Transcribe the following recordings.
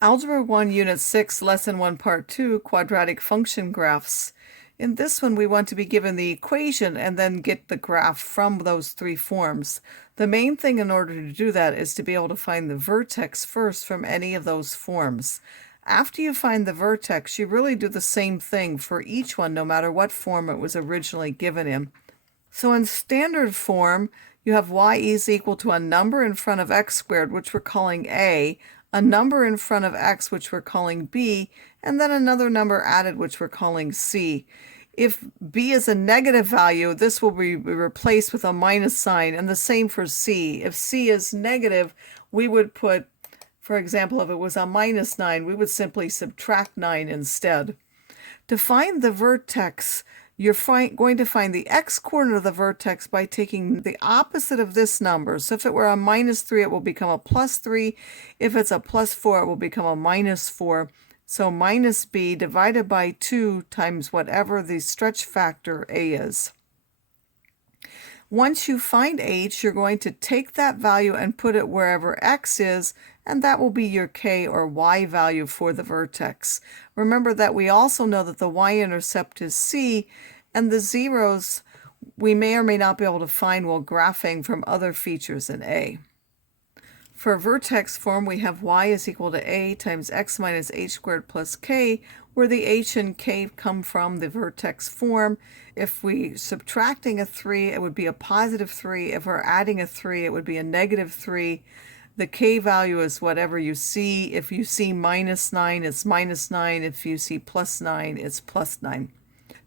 Algebra 1, Unit 6, Lesson 1, Part 2, Quadratic Function Graphs. In this one, we want to be given the equation and then get the graph from those three forms. The main thing in order to do that is to be able to find the vertex first from any of those forms. After you find the vertex, you really do the same thing for each one, no matter what form it was originally given in. So in standard form, you have y is equal to a number in front of x squared, which we're calling a number in front of x, which we're calling b, and then another number added, which we're calling c. If b is a negative value, this will be replaced with a minus sign, and the same for c. If c is negative, we would put, for example, if it was a minus 9, we would simply subtract 9 instead. To find the vertex, you're going to find the x-coordinate of the vertex by taking the opposite of this number. So if it were a minus 3, it will become a plus 3. If it's a plus 4, it will become a minus 4. So minus b divided by 2 times whatever the stretch factor a is. Once you find h, you're going to take that value and put it wherever x is, and that will be your k or y value for the vertex. Remember that we also know that the y-intercept is c, and the zeros we may or may not be able to find while graphing from other features in a. For vertex form, we have y is equal to a times x minus h squared plus k, where the h and k come from the vertex form. If we subtracting a 3, it would be a positive 3. If we're adding a 3, it would be a negative 3. The k value is whatever you see. If you see minus 9, it's minus 9. If you see plus 9, it's plus 9.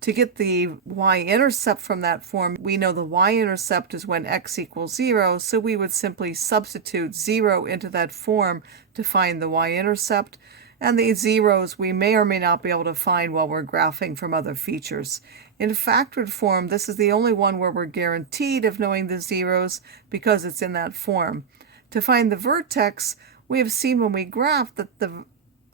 To get the y-intercept from that form, we know the y-intercept is when x equals 0, so we would simply substitute 0 into that form to find the y-intercept. And the zeros we may or may not be able to find while we're graphing from other features. In factored form, this is the only one where we're guaranteed of knowing the zeros because it's in that form. To find the vertex, we have seen when we graph that the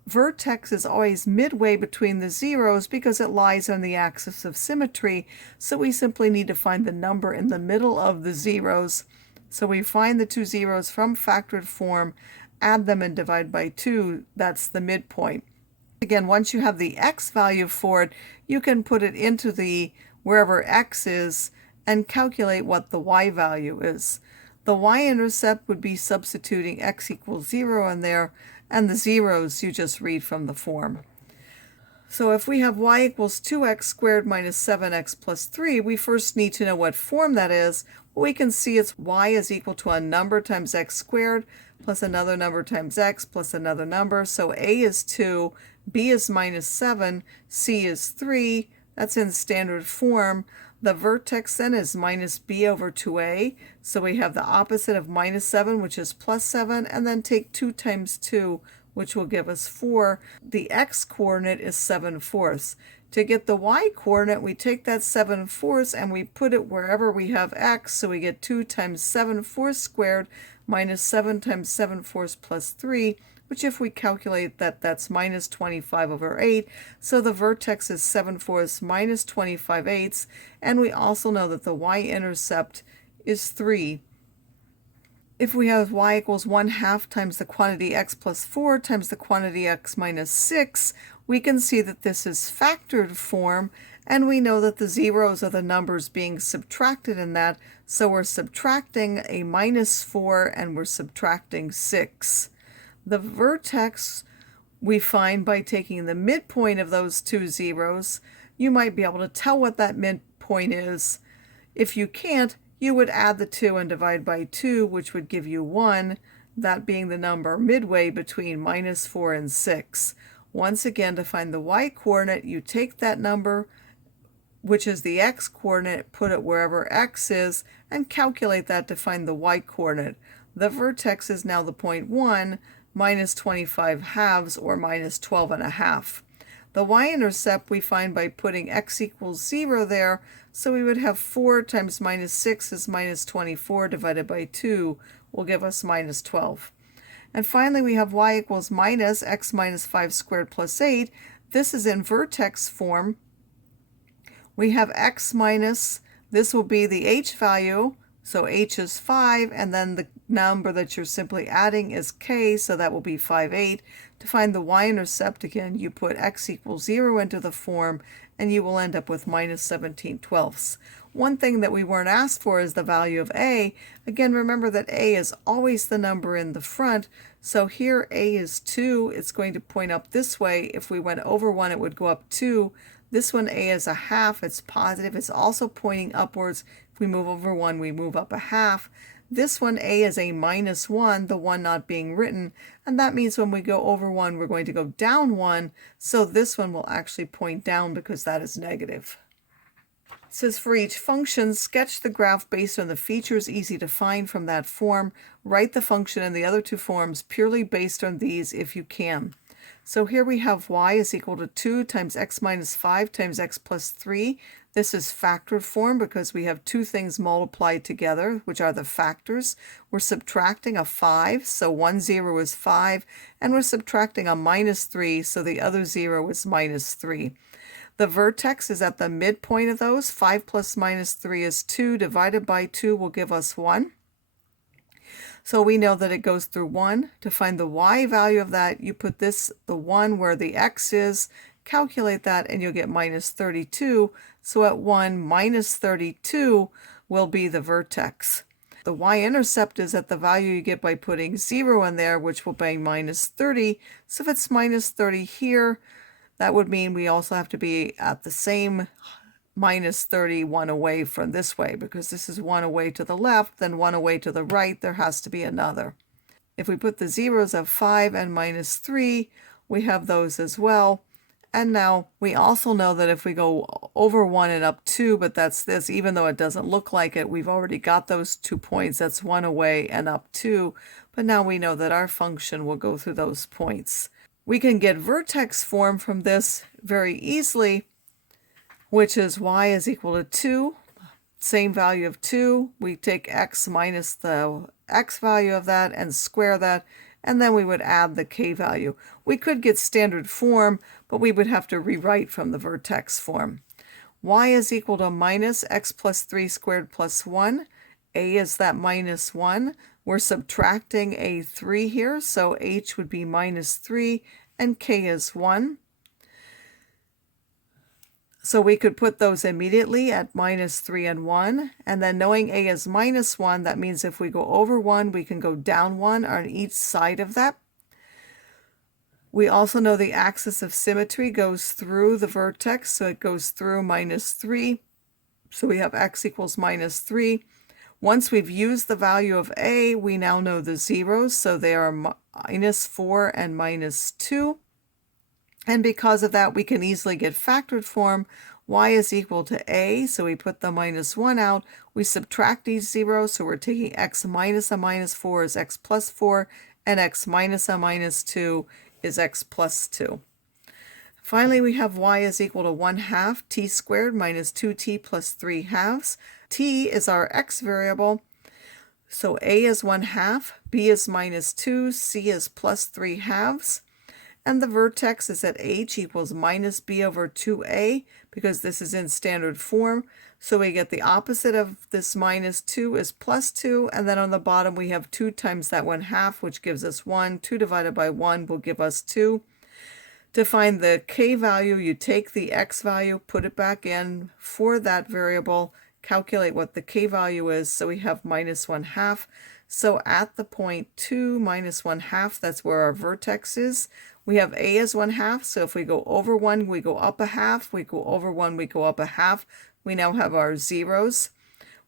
vertex is always midway between the zeros because it lies on the axis of symmetry, so we simply need to find the number in the middle of the zeros. So we find the two zeros from factored form, add them and divide by 2, that's the midpoint. Again, once you have the x value for it, you can put it into the wherever x is and calculate what the y value is. The y-intercept would be substituting x equals 0 in there, and the zeros you just read from the form. So if we have y equals 2x squared minus 7x plus 3, we first need to know what form that is. Well, we can see it's y is equal to a number times x squared plus another number times x plus another number. So a is 2, b is minus 7, c is 3. That's in standard form. The vertex then is minus b over 2a, so we have the opposite of minus 7, which is plus 7, and then take 2 times 2, which will give us 4. The x-coordinate is 7/4. To get the y-coordinate, we take that 7/4 and we put it wherever we have x, so we get 2 times 7/4 squared minus 7 times 7/4 plus 3, which if we calculate that, that's minus 25 over 8. So the vertex is 7/4 minus 25/8, and we also know that the y-intercept is 3. If we have y equals 1/2 times the quantity x plus 4 times the quantity x minus 6, we can see that this is factored form, and we know that the zeros are the numbers being subtracted in that, so we're subtracting a minus 4 and we're subtracting 6. The vertex we find by taking the midpoint of those two zeros. You might be able to tell what that midpoint is. If you can't, you would add the 2 and divide by 2, which would give you 1, that being the number midway between minus 4 and 6. Once again, to find the y-coordinate, you take that number, which is the x-coordinate, put it wherever x is, and calculate that to find the y-coordinate. The vertex is now the point 1, minus 25/2, or minus 12.5. The y-intercept we find by putting x equals 0 there, so we would have 4 times minus 6 is minus 24 divided by 2 will give us minus 12. And finally, we have y equals minus x minus 5 squared plus 8. This is in vertex form. We have x minus, this will be the h value, So h is 5, and then the number that you're simply adding is k, so that will be 5, 8. To find the y-intercept, again, you put x equals 0 into the form, and you will end up with minus 17/12. One thing that we weren't asked for is the value of a. Again, remember that a is always the number in the front, so here a is 2. It's going to point up this way. If we went over 1, it would go up 2. This one, a is a half. It's positive. It's also pointing upwards. If we move over 1, we move up a half. This one, a is a minus 1, the 1 not being written, and that means when we go over 1, we're going to go down 1, so this one will actually point down because that is negative. It says for each function, sketch the graph based on the features easy to find from that form. Write the function in the other two forms purely based on these if you can. So here we have y is equal to 2 times x minus 5 times x plus 3. This is factored form because we have two things multiplied together, which are the factors. We're subtracting a 5, so 1 0 is 5, and we're subtracting a minus 3, so the other 0 is minus 3. The vertex is at the midpoint of those. 5 plus minus 3 is 2. Divided by 2 will give us 1. So we know that it goes through 1. To find the y value of that, you put the 1 where the x is, calculate that, and you'll get minus 32. So at 1, minus 32 will be the vertex. The y-intercept is at the value you get by putting 0 in there, which will be minus 30. So if it's minus 30 here, that would mean we also have to be at the same minus 31 away from this way, because this is 1 away to the left, then 1 away to the right. There has to be another. If we put the zeros of 5 and minus 3, we have those as well. And now we also know that if we go over 1 and up 2, but that's this, even though it doesn't look like it, we've already got those 2 points. That's 1 away and up 2. But now we know that our function will go through those points. We can get vertex form from this very easily, which is y is equal to 2, same value of 2. We take x minus the x value of that and square that, and then we would add the k value. We could get standard form, but we would have to rewrite from the vertex form. Y is equal to minus x plus 3 squared plus 1. A is that minus 1. We're subtracting a 3 here, so h would be minus 3, and k is 1. So we could put those immediately at minus 3 and 1. And then knowing a is minus 1, that means if we go over 1, we can go down 1 on each side of that. We also know the axis of symmetry goes through the vertex, so it goes through minus 3. So we have x equals minus 3. Once we've used the value of a, we now know the zeros, so they are minus 4 and minus 2. And because of that, we can easily get factored form. Y is equal to a, so we put the minus 1 out. We subtract these zeros, so we're taking x minus a minus 4 is x plus 4, and x minus a minus 2 is x plus 2. Finally, we have y is equal to 1/2 t squared minus 2t plus 3 halves. T is our x variable, so a is 1/2, b is minus 2, c is plus 3 halves. And the vertex is at h equals minus b over 2a, because this is in standard form. So we get the opposite of this minus 2 is plus 2, and then on the bottom we have 2 times that 1/2, which gives us 1. 2 divided by 1 will give us 2. To find the k value, you take the x value, put it back in for that variable, calculate what the k value is, so we have minus 1/2. So at the point 2 minus 1/2, that's where our vertex is. We have a as 1/2, so if we go over 1, we go up a half. We go over 1, we go up a half. We now have our zeros.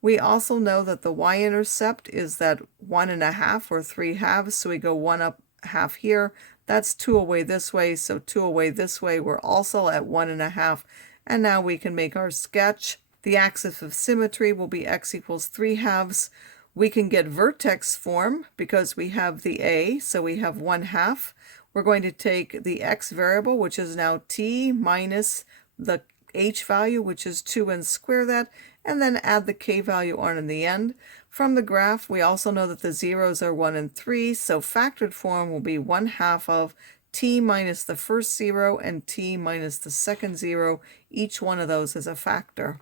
We also know that the y-intercept is that 1 1/2 or 3 halves, so we go 1 up half here. That's 2 away this way, so 2 away this way. We're also at 1 1/2, and now we can make our sketch. The axis of symmetry will be x equals 3 halves. We can get vertex form because we have the a, so we have 1/2. We're going to take the x variable, which is now t, minus the h value, which is 2, and square that, and then add the k value on in the end. From the graph, we also know that the zeros are 1 and 3, so factored form will be 1/2 of t minus the first 0 and t minus the second 0. Each one of those is a factor.